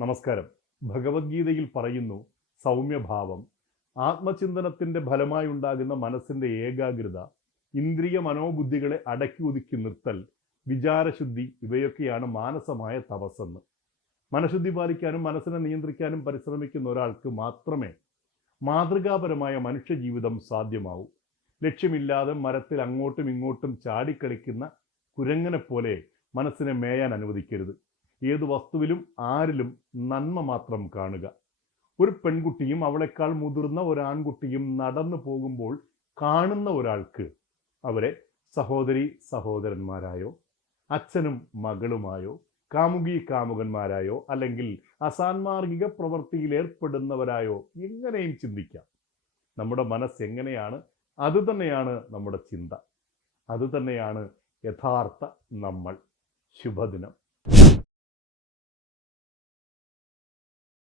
നമസ്കാരം. ഭഗവത്ഗീതയിൽ പറയുന്നു സൗമ്യഭാവം ആത്മചിന്തനത്തിന്റെ ഫലമായി ഉണ്ടാകുന്ന മനസ്സിന്റെ ഏകാഗ്രത ഇന്ദ്രിയ മനോബുദ്ധികളെ അടക്കി ഒതുക്കി നിർത്തൽ വിചാരശുദ്ധി ഇവയൊക്കെയാണ് മാനസമായ തപസ്സെന്ന്. മനഃശുദ്ധി പാലിക്കാനും മനസ്സിനെ നിയന്ത്രിക്കാനും പരിശ്രമിക്കുന്ന ഒരാൾക്ക് മാത്രമേ മാതൃകാപരമായ മനുഷ്യജീവിതം സാധ്യമാവൂ. ലക്ഷ്യമില്ലാതെ മരത്തിൽ അങ്ങോട്ടും ഇങ്ങോട്ടും ചാടിക്കളിക്കുന്ന കുരങ്ങനെ പോലെ മനസ്സിനെ മേയാൻ അനുവദിക്കരുത്. ഏത് വസ്തുവിലും ആരിലും നന്മ മാത്രം കാണുക. ഒരു പെൺകുട്ടിയും അവളെക്കാൾ മുതിർന്ന ഒരു ആൺകുട്ടിയും നടന്നു പോകുമ്പോൾ കാണുന്ന ഒരാൾക്ക് അവരെ സഹോദരി സഹോദരന്മാരായോ അച്ഛനും മകളുമായോ കാമുകി കാമുകന്മാരായോ അല്ലെങ്കിൽ അസാൻമാർഗിക പ്രവൃത്തിയിൽ ഏർപ്പെടുന്നവരായോ എങ്ങനെയും ചിന്തിക്കാം. നമ്മുടെ മനസ്സ് എങ്ങനെയാണ് അത് തന്നെയാണ് നമ്മുടെ ചിന്ത. അത് തന്നെയാണ് യഥാർത്ഥ നമ്മൾ ശുഭദിനം.